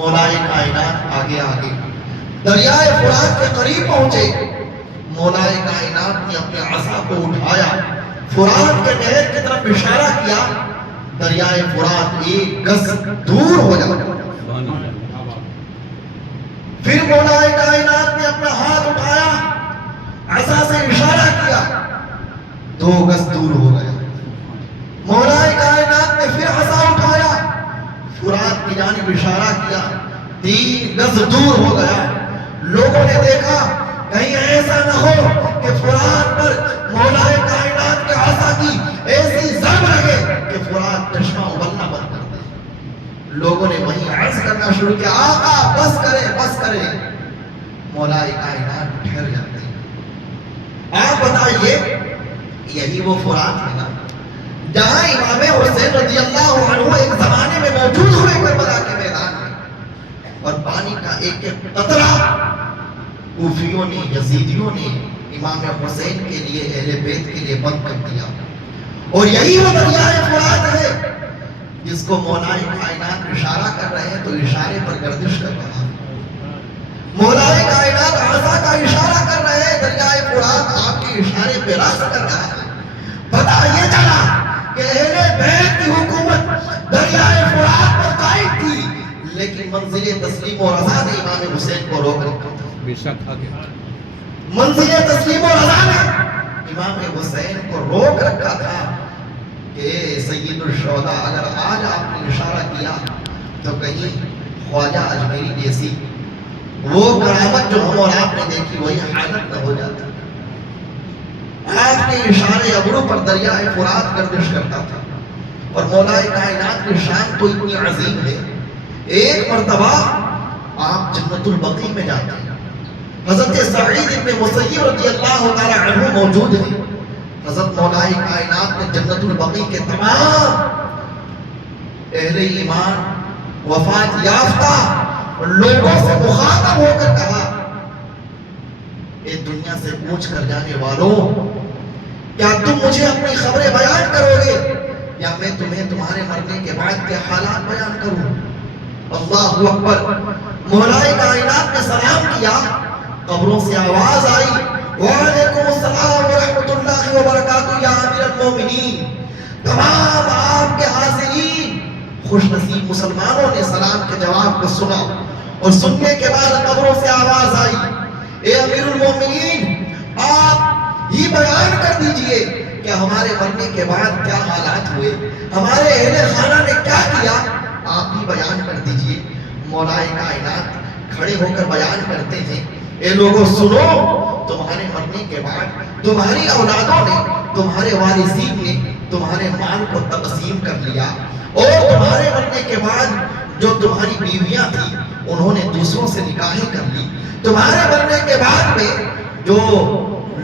مولائے کائنات آگے آگے دریائے فرات کے قریب پہنچے. مولائے کائنات نے اپنے عصا کو اٹھایا, فرات کے نہر کی طرف اشارہ کیا, دریائے فرات 1 گز دور ہو جاتا. پھر مولائے کائنات نے اپنا ہاتھ اٹھایا, عصا سے اشارہ کیا, 2 گز دور ہو گیا. مولائے کائنات نے پھر عصا اٹھایا, فرات کی جانب اشارہ کیا, 3 گز دور ہو گیا. لوگوں نے دیکھا کہیں ایسا نہ ہو کہ فرات پر مولائے کائنات کے عصا کی ایسی ضرب لگے کہ فرات چشمہ ابلنا بند کر دے. لوگوں نے وہیں عرض کرنا شروع کیا, آقا بس کریں بس کریں. مولائے کائنات ٹھہر جاتے ہیں. آپ بتائیے, یہی وہ فرات ہے نا جہاں امام حسین رضی اللہ عنہ ایک زمانے میں موجود ہوئے کربلا کے میدان میں, اور پانی کا ایک ایک قطرہ کوفیوں نے, یزیدیوں نے امام حسین کے لیے, اہل بیت کے لیے بند کر دیا. اور یہی وہ دریائے فرات ہے جس کو مولائے کائنات اشارہ کر رہے ہیں تو اشارے پر گردش کر رہا ہے. مولائے کائنات عصا کا اشارہ کر رہے ہیں, دریائے فرات آپ کے اشارے پہ رقص کر رہا ہے. پتہ یہ چلا کہ اہل بیت کی حکومت دریائے فرات پر قائم تھی, لیکن منزل تسلیم و رضا نے امام حسین کو روک رکھا تھا. بے شک منزل تسلیم و رضا نے امام حسین کو روک رکھا تھا کہ سید الشہداء اگر آج آپ نے اشارہ کیا تو کہیں خواجہ اجمیری جیسی وہ کرامت جو ہم اور آپ نے دیکھی وہی حالت نہ ہو جاتا. آپ کے اشارے ابرو پر دریائے فرات گردش کرتا تھا. اور مولائے کائنات کی شان تو اتنی عظیم ہے, ایک مرتبہ آپ جنت البقیع میں جاتے ہیں. حضرت سعید ابن مسیب رضی اللہ تعالی عنہ موجود ہیں. حضرت مولائے کائنات نے جنت البقیع کے تمام اہل ایمان وفات یافتہ لوگوں سے مخاطب ہو کر کہا, اے دنیا سے پوچھ کر جانے والوں, کیا تم مجھے اپنی خبریں بیان کرو گے یا میں تمہیں تمہارے مرنے کے بعد کے حالات بیان کروں؟ اللہ اکبر. مولائے کائنات نے سلام کیا, قبروں سے آواز آئی, وعلیکم السلام ورحمۃ اللہ وبرکاتہ یا امیر المومنین. تمام آپ کے حاضرین خوش نصیب مسلمانوں نے سلام کے جواب کو سنا, اور سننے کے بعد قبروں سے آواز آئی, اے امیر المومنین آپ ہی بیان کر دیجئے کہ ہمارے مرنے کے بعد کیا حالات ہوئے, ہمارے اہل خانہ نے کیا کیا, آپ ہی بیان کر دیجئے. مولائے کائنات کھڑے ہو کر بیان کرتے ہیں, اے لوگوں سنو, تمہارے مرنے کے بعد تمہاری اولادوں نے, تمہارے وارثین نے تمہارے مال کو تقسیم کر لیا, اور تمہارے مرنے کے بعد جو تمہاری بیویاں تھیں انہوں نے دوسروں سے نکاحیں کر لی. تمہارے مرنے کے بعد میں جو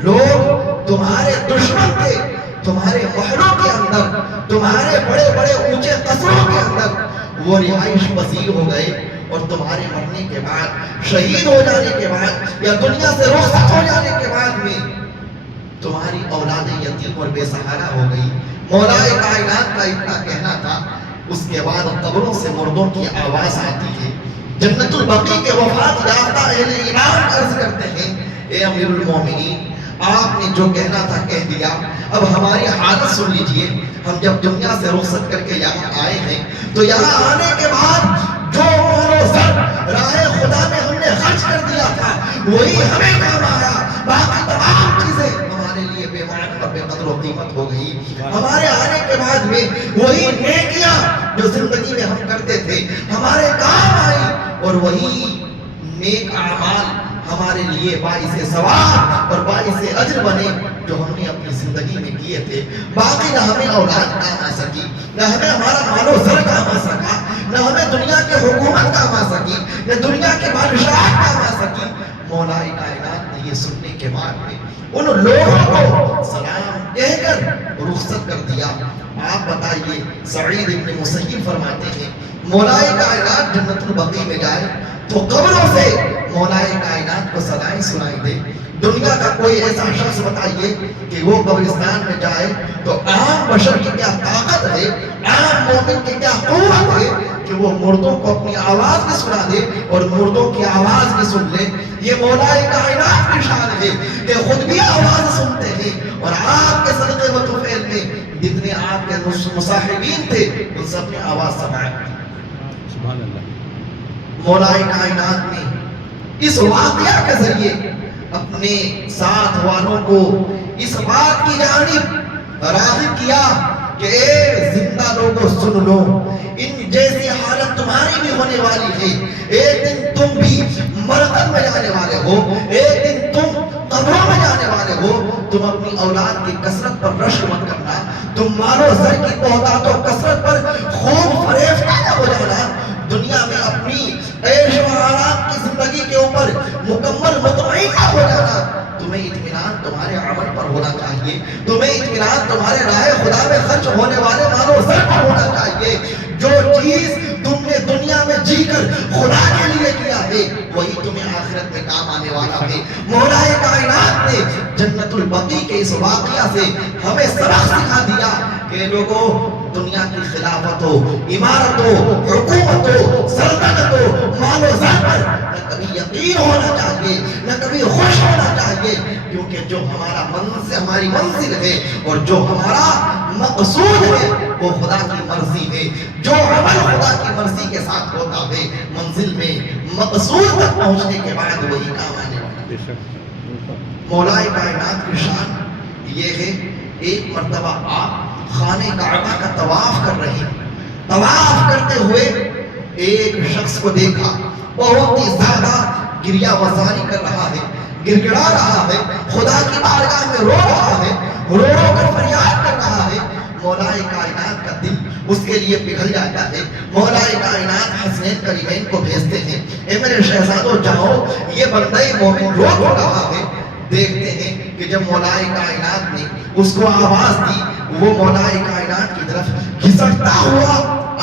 لوگ تمہارے دشمن تھے, تمہارے محلوں کے اندر, تمہارے بڑے بڑے اونچے قصروں کے اندر وہ رہائش پذیر ہو گئے, اور تمہارے مرنے کے بعد, شہید ہو جانے کے بعد یا دنیا سے رخصت ہو جانے کے بعد میں تمہاری اولادیں یتیم اور بے سہارا ہو گئی. مولائے کائنات کا اتنا کہنا تھا. اس کے بعد قبروں سے مردوں کی آواز آتی ہے. جنت البقیع کے وفات یافتہ اہل ایمان عرض کرتے ہیں, اے امیر المومنین آپ نے جو کہنا تھا کہہ دیا, اب ہماری حالت سن لیجئے. ہم جب دنیا سے رخصت کر کے یہاں آئے ہیں تو یہاں آنے کے بعد جو مال و زر راہ خدا میں ہم نے خرچ کر دیا تھا وہی ہمیں کام آیا, باقی تمام چیزیں ہمارے لیے بے معنی اور بے قدر و قیمت ہو گئی. ہمارے آنے کے بعد میں وہی نیکیاں جو زندگی میں ہم کرتے تھے ہمارے کام آئی, اور وہی نیک اعمال ہمارے لیے باعث ثواب اور باعث اجر بنے جو ہم نے اپنی زندگی میں کیے تھے. باقی نہ ہمیں اولاد کام آ سکی, نہ ہمیں ہمارا مال و زر کام آ سکا, نہ ہمیں دنیا کے حکومت کام آ سکی, نہ دنیا کے بادشاہ کام آ سکی. مولائے کائنات نے یہ سننے کے بعد میں ان لوگوں کو سلام کہہ کر رخصت کر دیا. آپ بتائیے, سعید ابن مسیب فرماتے ہیں, مولائے کائنات جنت البقیع میں جائے تو قبروں سے مولائے کائنات کو صدائیں سنائی دے. دنیا کا کوئی ایسا شخص بتائیے کہ وہ قبرستان میں جائے تو عام بشر کی کیا طاقت ہے, عام مومن کی کیا قوت ہے کہ وہ مردوں کو اپنی آواز بھی سنا دے اور مردوں کی آواز بھی سن لے. یہ مولائے کائنات کی شان ہے کہ خود بھی آواز سنتے ہیں اور آپ کے صدقے و طفیل میں جتنے آپ کے مصاحبین تھے ان سب نے آواز سمائی. سبحان اللہ. مولائے کائنات نے اس واقعہ کے ذریعے اپنے ساتھ والوں کو اس بات کی جانب راغب کیا کہ اے زندہ لوگوں سن لو, ان جیسی حالت تمہاری بھی ہونے والی ہے. ایک دن تم بھی مرقد میں جانے والے ہو, ایک دن تم قبروں میں جانے والے ہو. تم اپنی اولاد کی کثرت پر رشک مت کرنا, تم مال و زر کی بہتات و کثرت پر خوب فریفتہ نہ ہو جانا. دنیا میں اپنی عیش و آرام کی زندگی کے اوپر مکمل مطمئن نہ ہو جانا. تمہیں اطمینان تمہارے عمل پر ہونا چاہیے, تمہیں اطمینان تمہارے راہ خدا میں خرچ ہونے والے مال و زر پر ہونا چاہیے. جو چیز تم نے دنیا میں جی کر خدا کے لیے کیا ہے وہی تمہیں آخرت میں کام آنے والا ہے. مولائے کائنات نے جنت البقیع کے اس واقعہ سے ہمیں سبق سکھا دیا کہ لوگوں, دنیا کی خلافت ہو, عمارت ہو, حکومت ہو, سلطنت ہو, مال و زر پر نہ کبھی یقین ہونا چاہیے, نہ کبھی خوش ہونا چاہیے, کیونکہ جو ہمارا ہماری منزل ہے اور جو ہمارا مقصود ہے وہ خدا کی مرضی ہے. جو عمل خدا کی مرضی کے ساتھ ہوتا ہے منزل میں مقصود تک پہنچنے کے بعد وہی کام آنے والا. مولائے کائنات کی شان یہ ہے, ایک مرتبہ آپ خانہ کعبہ کا طواف کر رہے ہیں. طواف کرتے ہوئے ایک شخص کو دیکھا, بہت ہی زیادہ گریہ وزاری کر رہا ہے, گڑگڑا رہا ہے, خدا کی بارگاہ میں رو رہا ہے, رو رو کر فریاد کر رہا ہے. مولائے کائنات کا دل اس کے لیے پگھل جاتا ہے. مولائے کائنات حسنین کریمین کو بھیجتے ہیں, اے میرے شہزادو جاؤ, یہ بندہ مومن رو رہا ہے. دیکھتے ہیں کہ جب مولائے کائنات نے اس کو آواز دی وہ مولائے کائنات کی طرف گھسٹتا ہوا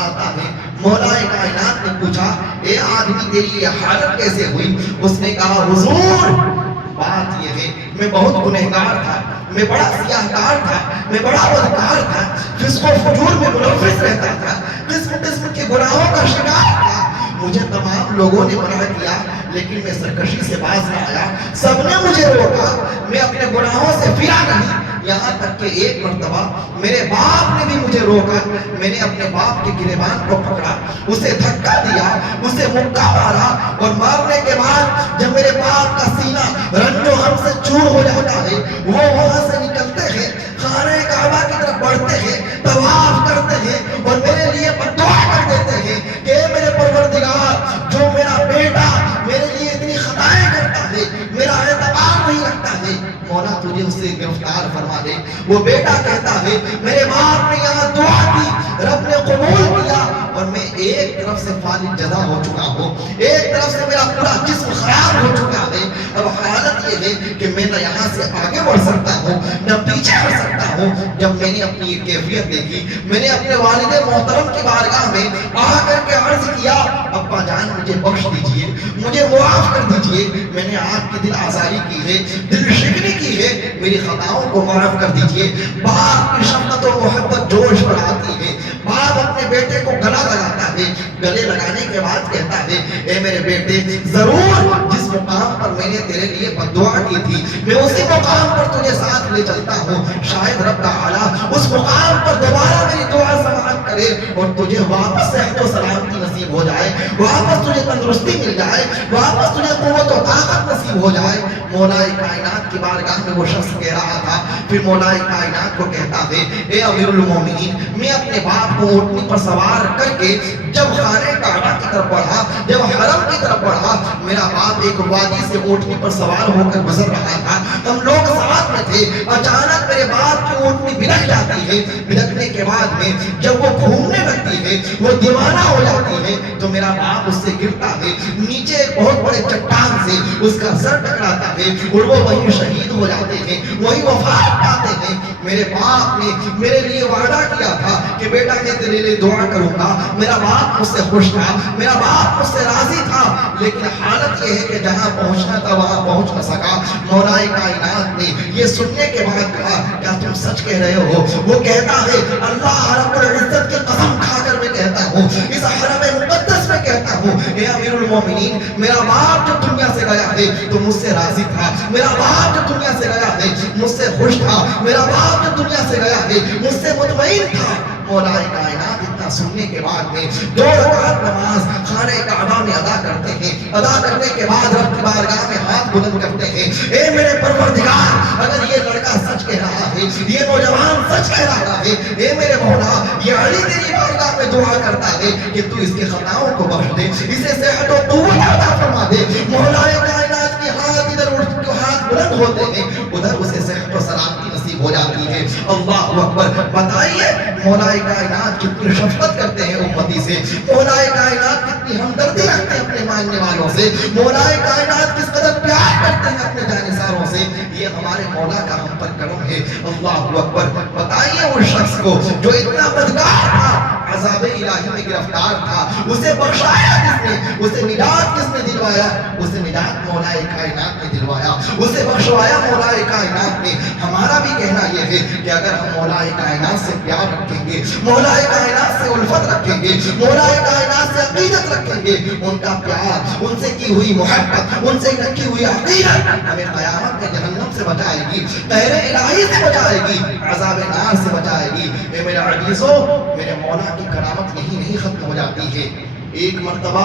آتا ہے. مولائے کائنات نے پوچھا, اے آدمی تیری یہ حالت کیسے ہوئی؟ اس نے کہا, حضور بات یہ ہے میں بہت گنہگار تھا, میں بڑا سیاہکار تھا, میں بڑا بدکار تھا, فسق و فجور میں ملوث رہتا تھا, قسم قسم کے گناہوں کا شکار تھا. مجھے تمام لوگوں نے منع کیا لیکن میں سرکشی سے باز نہ آیا, سب نے مجھے روکا, میں اپنے گناہوں سے پھرا نہیں. یہاں تک کہ ایک مرتبہ میرے باپ نے بھی مجھے روکا, میں نے اپنے باپ کے گریبان کو پکڑا, اسے دھکا دیا, اسے مکہ مارا, اور مارنے کے بعد جب میرے باپ کا سینہ رنج و غم سے چور ہو جاتا ہے وہ وہاں سے نکلتے ہیں, خانہ کعبہ کی طرف بڑھتے ہیں, طواف کرتے ہیں اور میرے لیے دعا کر دیتے ہیں کہ میرے پروردگار, جو میرا بیٹا میرے لیے اتنی خطائیں کرتا ہے, میرا اعتبار نہیں رکھتا ہے, مولا تجھے اس سے گرفتار فرما دے. وہ بیٹا کہتا ہے میرے باپ نے یہاں دعا کی, رب نے قبول کیا, اور میں ایک طرف سے فالج جزا ہو چکا ہوں, ایک طرف سے میرا پورا جسم خراب ہو چکا ہے. اب حالت یہ ہے کہ میں نہ یہاں سے آگے بڑھ سکتا ہوں نہ پیچھے ہٹ سکتا ہوں. جب میں نے اپنی یہ کیفیت دیکھی, میں نے اپنے والد محترم کی بارگاہ میں آ کر کے عرض کیا, ابا جان مجھے بخش دیجئے, مجھے معاف کر دیجئے, میں نے آپ کی دل آزاری کی ہے, دل شکنی کی ہے, میری خطاؤں کو معاف کر دیجئے. باپ کی شفقت و محبت جوش پر آتی ہے, باپ اپنے بیٹے کو گلا لگاتا ہے, گلے لگانے کے بعد کہتا ہے, اے میرے بیٹے, ضرور جس مقام پر میں نے تیرے لیے بددعا کی تھی میں اسی مقام پر تجھے ساتھ لے چلتا ہوں. شاید رب تعالیٰ اس مقام پر دوبارہ میری دعا سماعت کرے اور تجھے واپس صحت و سلامتی نصیب ہو جائے, واپس تجھے تندرستی مل جائے, واپس تجھے قوت و طاقت نصیب ہو جائے. مولائے کائنات کی بارگاہ میں وہ شخص کہہ رہا تھا, پھر مولائے کائنات کو کہتا ہے, اے امیر المومنین, میں اپنے باپ کو اونٹنی پر سوار کر کے جب خانہ کعبہ کی طرف بڑھا, جب حرم کی طرف بڑھا, میرا باپ ایک وادی سے اونٹنی پر سوار ہو کر گزر رہا تھا, ہم لوگ ساتھ میں تھے. اچانک میرے باپ کی اونٹنی بلک جاتی ہے, بلکنے کے بعد میں جب وہ گھومنے لگتی ہے, وہ دیوانہ ہو جاتی ہے, تو میرا باپ اس سے گرتا ہے, نیچے ایک بہت بڑے چٹان سے اس کا سر ٹکراتا ہے اور وہ وہیں شہید ہو جاتے ہیں, وہیں وفات پاتے ہیں. میرے باپ نے میرے لیے وعدہ کیا تھا کہ بیٹا میں تیرے لیے دعا کروں گا. میرا باپ مجھ سے خوش تھا, میرا باپ مجھ سے راضی تھا, لیکن حالت یہ ہے کہ جہاں پہنچنا تھا وہاں پہنچ نہ سکا. مولا کائنات نے یہ سننے کے بعد کہا کیا تم سچ کہہ رہے ہو؟ وہ کہتا ہے اللہ رب العزت کی قسم کھا کر میں کہتا ہوں, اس حرم مقدس میں کہتا ہوں, اے امیر المومنین, میرا باپ جب دنیا سے گیا ہے تو مجھ سے راضی تھا, میرا باپ جب دنیا سے گیا ہے مجھ سے خوش تھا, میرا باپ جب دنیا سے گیا ہے مجھ سے مطمئن تھا. مولا کائنات اتنا سننے کے بعد میں 2 رکعت نماز خانہ کعبہ میں ادا کرتے ہیں. ادا کرنے کے بعد رب کی بارگاہ میں ہاتھ بلند کرتے ہیں, اے میرے پروردگار, اگر یہ لڑکا سچ کہہ رہا ہے, یہ نوجوان سچ کہہ رہا ہے, اے میرے مولا, یہ علی تیری بارگاہ میں دعا کرتا ہے کہ تو اس کے خطاؤں کو بخش دے, اسے صحت و قوت عطا فرما دے. مولا کائنات کی ہاتھ ادھر اٹھ کے ہاتھ بلند ہوتے ہیں, ادھر اسے صحت و سلامتی نصیب ہو جاتی ہے. اللہ اکبر. بتائیے مولا کائنات کتنی شفقت کرتے ہیں امتی سے, مولا کائنات کتنی ہمدردی رکھتے ہیں اپنے ماننے والوں سے, مولا کائنات کس قدر پیار کرتے ہیں اپنے جانثاروں سے. یہ ہمارے مولا کا ہم پر کرم ہے. اللہ اکبر. بتائیے اس شخص کو جو اتنا بدکار تھا, عذاب الہی میں گرفتار تھا, اسے بخشایا کس نے, اسے نجات کس نے دلوایا؟ اسے نجات مولا کائنات نے دلوایا, اسے بخشوایا مولا کائنات نے. ہمارا بھی کہنا یہ ہے کہ اگر ہم مولا کائنات سے پیار رکھیں گے, مولا کائنات سے الفت رکھیں گے, مولا کائنات سے عقیدت رکھیں گے, ان کا پیار, ان سے کی ہوئی محبت, ان سے رکھی ہوئی عقیدت ہمیں قیامت میں جہنم سے بچائے گی, قہر الہی سے بچائے گی, عذاب نار سے بچائے گی. اے میرے عزیزو, میرے مولا کی کرامت یہی نہیں ختم ہو جاتی ہے. ایک مرتبہ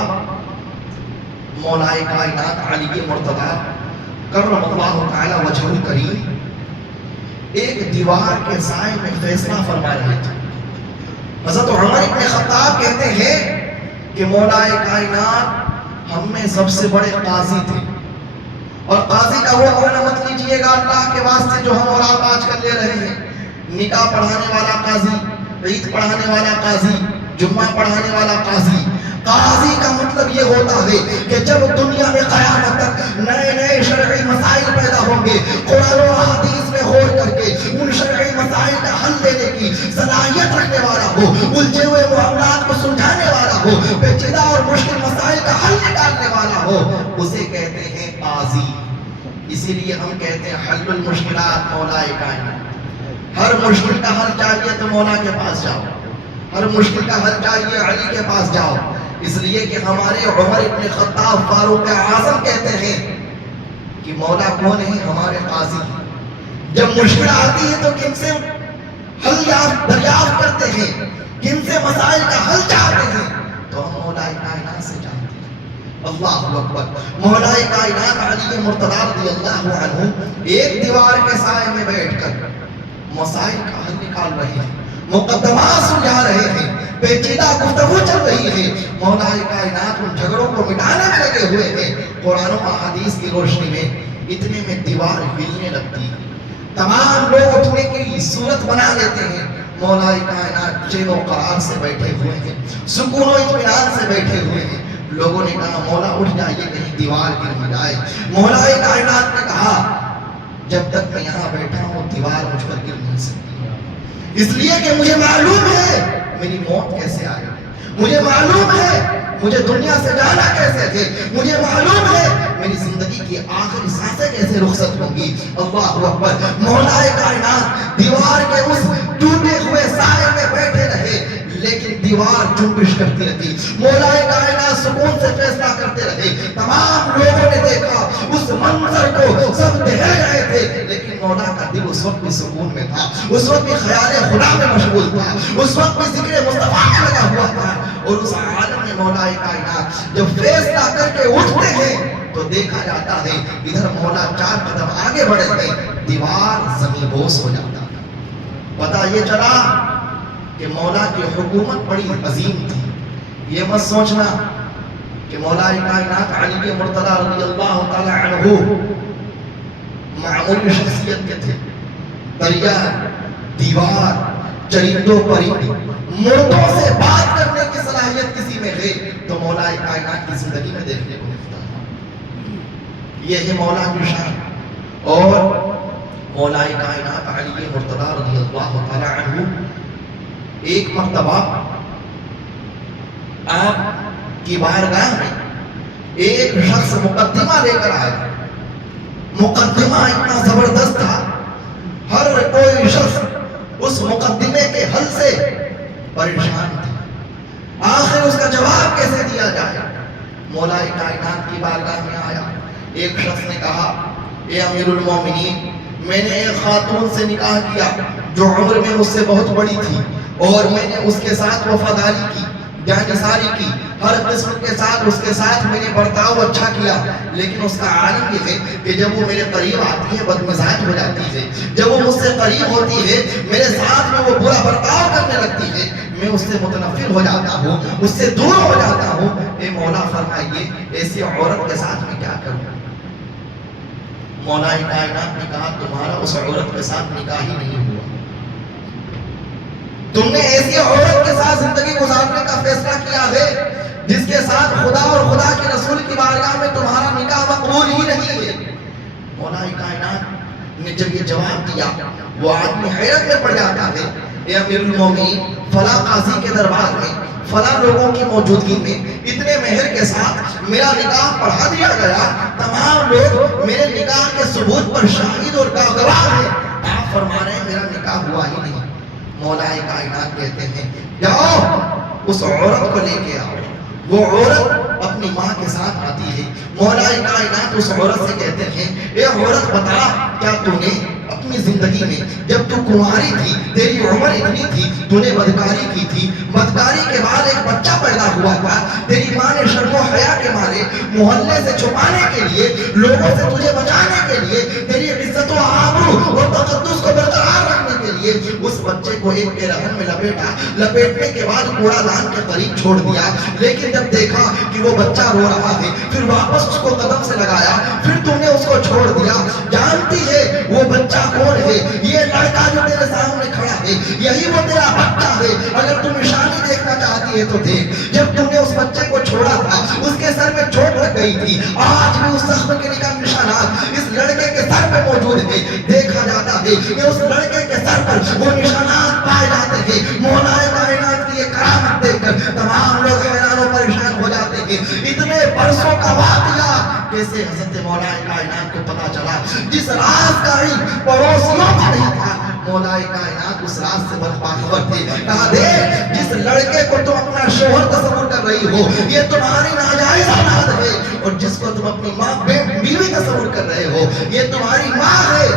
مولا کائنات علی مرتضیٰ کرم اللہ تعالی وجہہ الکریم ایک دیوار کے سائے میں فیصلہ فرما رہے تھے. حضرت عمر ابن خطاب کہتے ہیں کہ مولا کائنات ہم میں سب سے بڑے قاضی تھے, اور قاضی کا وہ معنی مت لیجئے گا اللہ کے واسطے جو ہم اور آپ آج کل لے رہے ہیں, نکاح پڑھانے والا قاضی, عید پڑھانے والا قاضی, جمعہ پڑھانے والا قاضی. قاضی کا مطلب یہ ہوتا ہے کہ جب دنیا میں قیامت تک نئے نئے شرعی مسائل پیدا ہوں گے, قرآن و حدیث میں غور کر کے ان شرعی مسائل کا حل دینے کی صلاحیت رکھنے والا ہو, الجھے ہوئے معاملات کو سلجھانے والا ہو, پیچیدہ اور مشکل مسائل کا حل نکالنے والا ہو, اسے کہتے ہیں قاضی. اسی لیے ہم کہتے ہیں حل المشکلات مولا کائنات. ہر مشکل کا حل چاہیے تو مولا کے پاس جاؤ, ہر مشکل کا حل چاہیے علی کے پاس جاؤ. اس لیے کہ ہمارے عمر ابن خطاب فاروق اعظم کہتے ہیں کہ مولا کون ہے؟ ہمارے قاضی. جب مشکل آتی ہے تو کن سے حل دریافت کرتے ہیں, کن سے مسائل کا حل چاہتے ہیں؟ تو ہم مولا کائنات سے چاہتے ہیں. اللہ اکبر. مولا کائنات علی مرتضیٰ رضی اللہ عنہ ایک دیوار کے سائے میں بیٹھ کر مسائل کا حل نکال رہے ہیں, مقدمات سلجھا رہے ہیں, پیچیدہ گفتگو چل رہی ہے. مولا کائنات ان جھگڑوں کو مٹانے میں لگے ہوئے ہیں. قرآن و احادیث کی روشنی میں اتنے میں دیوار ہلنے لگتی ہے, تمام لوگ اٹھنے کی صورت بنا لیتے ہیں. مولا کائنات چین و قرار سے بیٹھے ہوئے ہیں, سکون و اطمینان سے بیٹھے ہوئے ہیں. لوگوں نے کہا مولا اٹھ جائیے کہیں دیوار گر نہ جائے. مولا کائنات نے کہا جب تک میں یہاں بیٹھا ہوں دیوار مجھ پر گر نہیں سکتی, اس لیے کہ مجھے معلوم ہے میری موت کیسے آئے گی, مجھے معلوم ہے مجھے دنیا سے جانا کیسے ہے, مجھے معلوم ہے میری زندگی کی آخری سانسیں کیسے رخصت ہوں گی. اللہ اکبر. مولا کائنات دیوار کے اس ٹوٹے ہوئے سائے میں بیٹھے رہے, لیکن دیوار جنبش کرتی رہی. مولا کائنات سکون سے فیصلہ کرتے رہے. تمام لوگوں نے دیکھا اس منظر کو, سب دہل گئے تھے, لیکن مولا کا دل اس وقت بھی سکون میں تھا, اس وقت بھی خیال خدا میں مشغول تھا, اس وقت بھی ذکر مصطفیٰ میں لگا ہوا تھا. اور اس عالم میں مولا کائنات جب فیصلہ کر کے اٹھتے ہیں تو دیکھا جاتا ہے ادھر مولا 4 قدم آگے بڑھے تھے, دیوار زمین بوس ہو جاتا تھا. پتہ یہ چلا کہ مولا کی حکومت بڑی عظیم تھی. یہ مت سوچنا کہ مولا کائنات علی مرتضیٰ رضی اللہ تعالی عنہ معمولی شخصیت کے تھے. دریا, دیوار, چرندوں پرندوں, مردوں سے بات کرنے کی صلاحیت کسی میں ہے تو مولا کائنات کی زندگی میں دیکھنے کو ملتا ہے. یہ ہے مولا کی شان. اور مولا کائنات علی مرتضیٰ رضی اللہ تعالی عنہ ایک مرتبہ آپ کی بارگاہ میں ایک شخص شخص مقدمہ لے کر آیا. مقدمہ اتنا زبردست تھا, ہر کوئی شخص اس مقدمے کے حل سے پریشان تھا. آخر اس کا جواب کیسے دیا جائے؟ مولا کائنات کی بارگاہ میں آیا. ایک شخص نے کہا, اے امیر المومنین, میں نے ایک خاتون سے نکاح کیا جو عمر میں مجھ سے بہت بڑی تھی, اور میں نے اس کے ساتھ وفاداری کی, جانثاری کی, ہر قسم کے ساتھ میں نے برتاؤ اچھا کیا. لیکن اس کا عالم یہ ہے کہ جب وہ میرے قریب آتی ہے بدمزاج ہو جاتی ہے, جب وہ مجھ سے قریب ہوتی ہے میرے ساتھ میں وہ برا برتاؤ کرنے لگتی ہے, میں اس سے متنفر ہو جاتا ہوں, اس سے دور ہو جاتا ہوں. اے مولا فرمائیے ایسی عورت کے ساتھ میں کیا کروں؟ مولا کائنات نے کہا, تمہارا اس عورت کے ساتھ نکاح ہی نہیں ہوا. تم نے ایسی عورت کے ساتھ زندگی گزارنے کا فیصلہ کیا ہے جس کے ساتھ خدا اور خدا کے رسول کی بارگاہ میں تمہارا نکاح مقبول ہی نہیں ہے. مولا کائنات نے جب یہ جواب دیا, وہ آدمی حیرت میں پڑ جاتا ہے. اے امیر المومنین, فلاں قاضی کے دربار میں فلاں لوگوں کی موجودگی میں اتنے مہر کے ساتھ میرا نکاح پڑھا دیا گیا, تمام لوگ میرے نکاح کے ثبوت پر شاہد اور گواہ ہیں, آپ فرما رہے ہیں میرا نکاح ہوا ہی نہیں. مولا کائنات کہتے ہیں, جاؤ اس عورت کو لے کے آؤ. وہ عورت اپنی ماں کے ساتھ آتی ہے. مولا کائنات اس عورت سے کہتے ہیں, اے عورت بتا, کیا تو نے اپنی زندگی میں جب تو کنواری تھی, تیری عمر اتنی تھی, تو نے بدکاری کی تھی, بدکاری کے بعد ایک بچہ پیدا ہوا تھا, تیری ماں نے شرم و حیا کے مارے محلے سے چھپانے کے لیے, لوگوں سے تجھے بچانے کے لیے, تیری عزت و آبرو اور تقدس کو برقرار رکھنے کے لیے اس بچے کو ایک کے رحم میں لپیٹا. لپیٹنے کے بعد کوڑا دان کے قریب چھوڑ دیا. لیکن جب دیکھا کہ وہ بچہ رو رہا ہے, پھر واپس اس کو قدم سے لگایا, پھر تم نے اس کو چھوڑ دیا. جانتی ہے وہ بچہ کون ہے؟ یہ لڑکا جو تیرے سامنے کھڑا ہے, یہی وہ تیرا بچہ ہے. اگر تم نشانی دیکھنا چاہتی ہے تو دیکھ, جب تم نے اس بچے کو چھوڑا تھا اس کے سر میں چوٹ لگ گئی تھی. آج بھی اس زخم کے نشانات اس لڑکے کے سر پہ موجود ہیں. دیکھا جاتا ہے کہ اس لڑکے کے سر پر وہ نشانات پائے جاتے ہیں. مولا کائنات کی یہ کرامت دیکھ کر تمام لوگ حیران و پریشان ہو جاتے ہیں. اتنے برسوں کا واقعہ کیسے حضرت مولا کائنات کو پتا چلا جس راز کا ہی پڑوسیوں کا نہیں تھا؟ مولا کائنات اس راز سے باخبر تھے. کہا, دیکھ, جس لڑکے کو تم اپنا شوہر تصور کر رہی ہو یہ تمہاری ناجائز اولاد ہے, اور جس کو تم اپنی ماں بیوی تصور کر رہے ہو یہ تمہاری ماں ہے.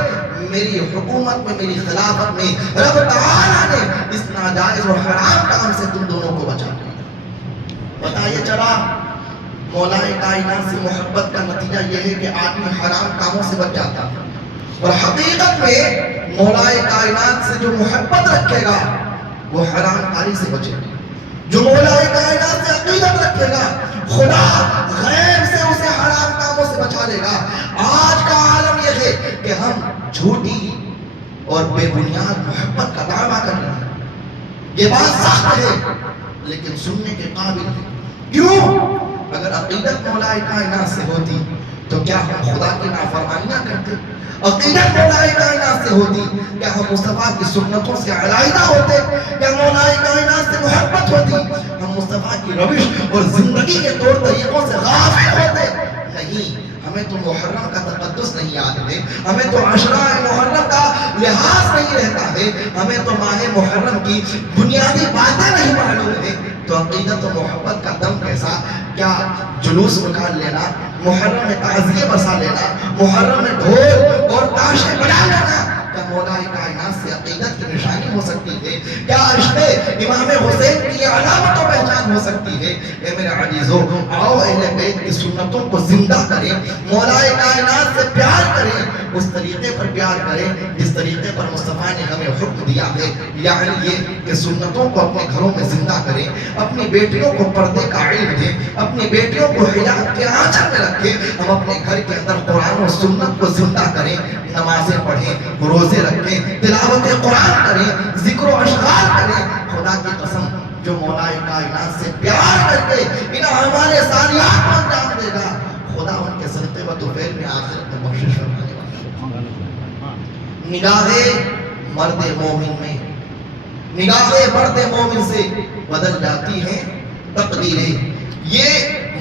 میری حکومت میں, میری خلافت میں رب تعالیٰ نے اس ناجائز اور حرام کام سے تم دونوں کو بچا لیا. پتا یہ چلا مولا کائنات سے محبت کا نتیجہ یہ ہے کہ آدمی حرام کاموں سے بچ جاتا ہے. اور حقیقت میں مولا کائنات سے جو محبت رکھے گا وہ حرام کاری سے بچے گا. جو مولا کائنات سے عقیدت رکھے گا خدا غیب سے اسے حرام کاموں سے بچا لے گا. آج کا عالم یہ ہے کہ ہم جھوٹی اور بے بنیاد محبت کا دعویٰ کر رہے ہیں. یہ بات سخت ہے لیکن سننے کے قابل ہے. کیوں؟ اگر عقیدت مولا کائنات سے ہوتی تو کیا ہم خدا کی نافرمانیاں کرتے؟ عقیدت مولا کائنات سے ہوتی کیا ہم مصطفیٰ کی سنتوں سے علیحدہ ہوتے؟ کیا مولا کائنات سے محبت ہوتی ہم مصطفیٰ کی روش اور زندگی کے طور طریقوں سے غافل ہوتے؟ نہیں. ہمیں تو محرم کا تقدس نہیں یاد ہے, ہمیں تو عشرہ محرم کا لحاظ نہیں رہتا ہے, ہمیں تو ماہ محرم کی بنیادی باتیں نہیں معلوم ہے. تو عقیدت و محبت کا دم کیسا؟ کیا جلوس نکال لینا, محرم میں تعزیے بسا لینا, محرم میں ڈھول اور تاشے بجا لینا کیا مولا کائنات سے عقیدت کی نشانی ہو سکتی ہے؟ کیا عشق امام حسین کی علامت و پہچان ہو سکتی ہے؟ اے میرے عزیزو, آؤ اہل بیت کی سنتوں کو زندہ کریں, مولا کائنات سے پیار کریں, اس طریقے پر پیار کریں جس طریقے پر مصطفیٰ نے ہمیں حکم دیا ہے. یعنی یہ کہ سنتوں کو اپنے گھروں میں زندہ کریں, اپنی بیٹیوں کو پردے کا علم دیں, اپنی بیٹیوں کو حجاب کے آنچل میں رکھیں. ہم اپنے گھر کے اندر قرآن و سنت کو زندہ کریں, نمازیں پڑھیں, روزے رکھیں, تلاوت قرآن کریں, ذکر و اشعار کریں. خدا کی قسم جو مولا کائنات سے پیار کر کے ان ہمارے سالیات کو انجام دے گا خدا ان کے صدقے و توفیل میں آخرت میں بخشش فرمانے والا. نگاہیں مرد مومن میں, نگاہیں مرد مومن سے بدل جاتی ہیں تقدیریں. یہ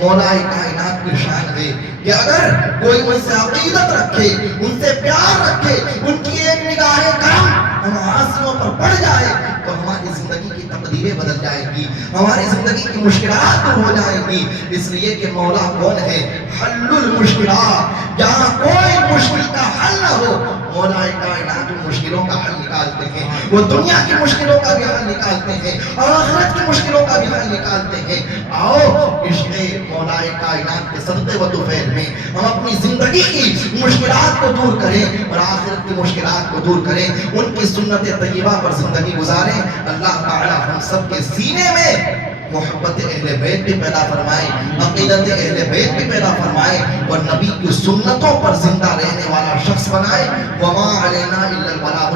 مولا کائنات کی شان ہے کہ کہ اگر کوئی ان سے عقیدت رکھے، ان سے پیار رکھے، ان کی ایک نگاہ کرم ہم آسیوں پر پڑ جائے تو ہماری زندگی کی تقدیریں بدل جائیں گی، ہماری زندگی کی مشکلات دور ہو جائیں گی۔ اس لیے کہ مولا کون ہے؟ حل المشکلات، جہاں کوئی مشکل کا حل نہ ہو مولا کائنات مشکلوں کا حل نکالتے ہیں، وہ دنیا کی مشکلوں کا بھی حل نکالتے ہیں اور آخرت کی مشکلوں کا بھی حل نکالتے ہیں۔ آؤ عشق مولا کائنات کے صدقے و طفیل میں ہم اپنی زندگی کی مشکلات کو دور کریں اور آخرت کی مشکلات کو دور کریں، ان کی سنت طیبہ پر زندگی گزاریں۔ اللہ تعالی ہم سب کے سینے میں محبت اہل بیت بھی پیدا فرمائے، عقیدت اہل بیت بھی پیدا فرمائے اور نبی کی سنتوں پر زندہ رہنے والا شخص بنائے۔ وما علینا الا البلاغ